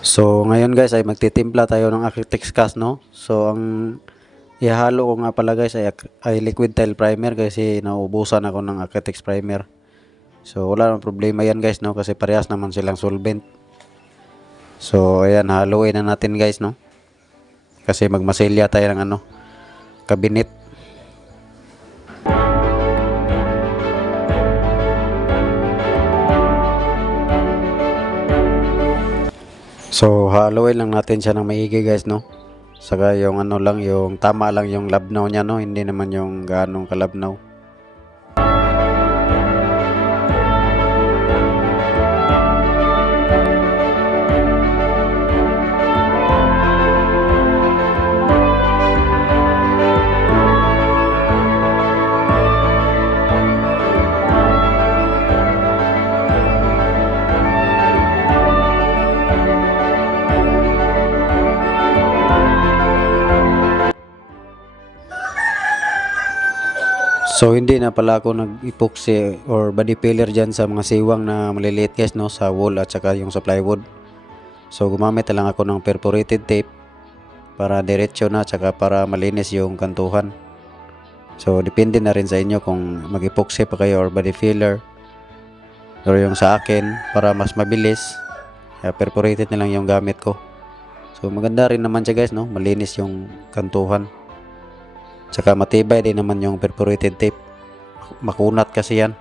So, ngayon guys ay magtitimpla tayo ng Architects Cast, no? So, ang ihalo ko nga pala guys ay liquid tile primer kasi nauubusan ako ng Architects primer. So, wala namang problema yan guys, no? Kasi parehas naman silang solvent. So, ayan, haluin na natin guys, no? Kasi magmasilya tayo ng cabinet. So, haluin lang natin siya ng maigi guys, no? Saka yung yung tama lang yung labnaw niya, no? Hindi naman yung ganong kalabnaw. So hindi na pala ako nag-epoxy or body filler dyan sa mga siwang na maliliit guys, no, sa wall at saka yung sa plywood. So gumamit na lang ako ng perforated tape para diretso na at saka para malinis yung kantuhan. So depende na rin sa inyo kung mag-epoxy pa kayo or body filler. Or yung sa akin para mas mabilis, perforated na lang yung gamit ko. So maganda rin naman siya guys, no, malinis yung kantuhan. Tsaka matibay din naman yung perforated tape. Makunat kasi yan.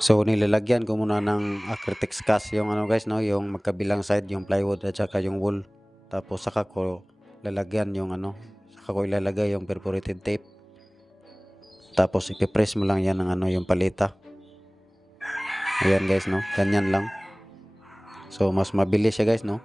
So nilalagyan ko muna ng Architects Cast yung guys, no, yung magkabilang side, yung plywood at saka yung wall. Tapos saka ko lalagyan yung saka ko ilalagay yung perforated tape. Tapos ipipress mo lang yan ng yung paleta. Ayan guys, no, ganyan lang. So mas mabilis siya guys, no.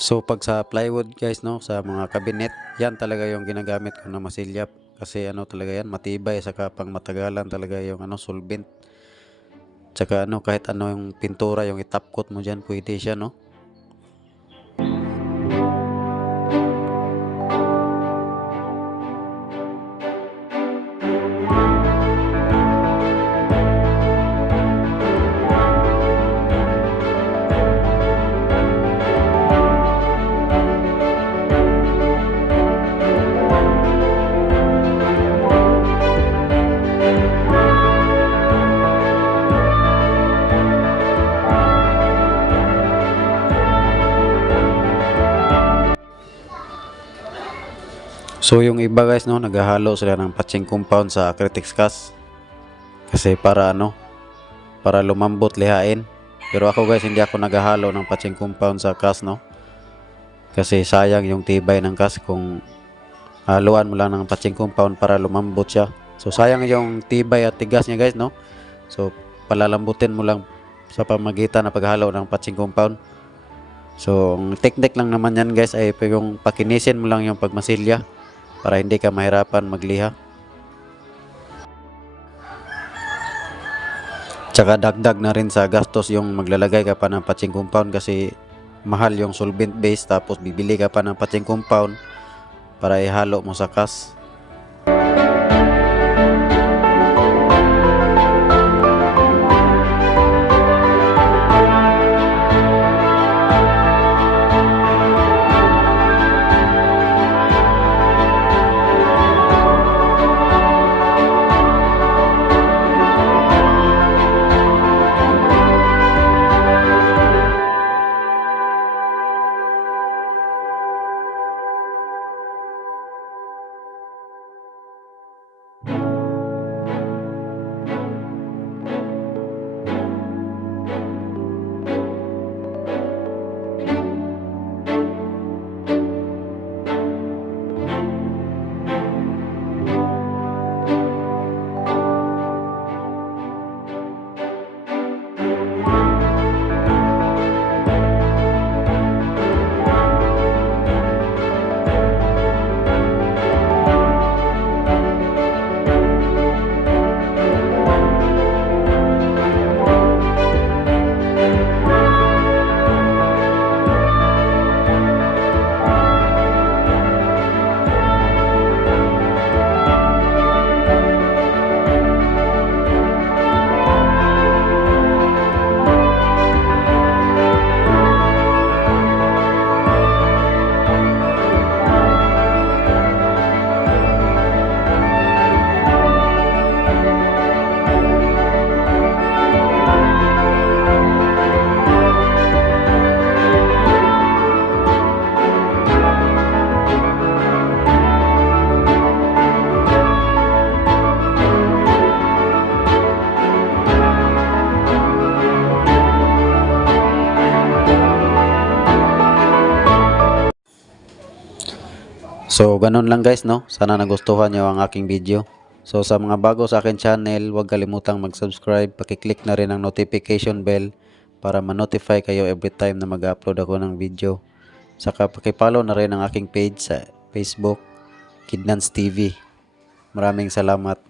So pag sa plywood guys, no, sa mga cabinet, yan talaga yung ginagamit ko na masilyap kasi talaga yan, matibay saka pang matagalan talaga yung solvent. Tsaka kahit yung pintura, yung itap coat mo diyan, pwede siya, no. So yung iba guys no, naghahalo sila ng patching compound sa Acrytex cast kasi para para lumambot lihain. Pero ako guys, hindi ako naghahalo ng patching compound sa cast no, kasi sayang yung tibay ng cast kung haluan mo lang ng patching compound para lumambot siya. So sayang yung tibay at tigas niya guys no. So palalambutin mo lang sa pamagitan ng paghalo ng patching compound. So ang technique lang naman yan guys ay yung pakinisin mo lang yung pagmasilya para hindi ka mahirapan magliha. Tsaka dagdag na rin sa gastos yung maglalagay ka pa ng patching compound kasi mahal yung solvent base, tapos bibili ka pa ng patching compound para ihalo mo sa cast. So ganun lang guys no, sana nagustuhan nyo ang aking video. So sa mga bago sa akin channel, huwag kalimutang mag-subscribe, pakiclick na rin ang notification bell para ma-notify kayo every time na mag-upload ako ng video. Saka pakipollow na rin ang aking page sa Facebook, Kidnans TV. Maraming salamat.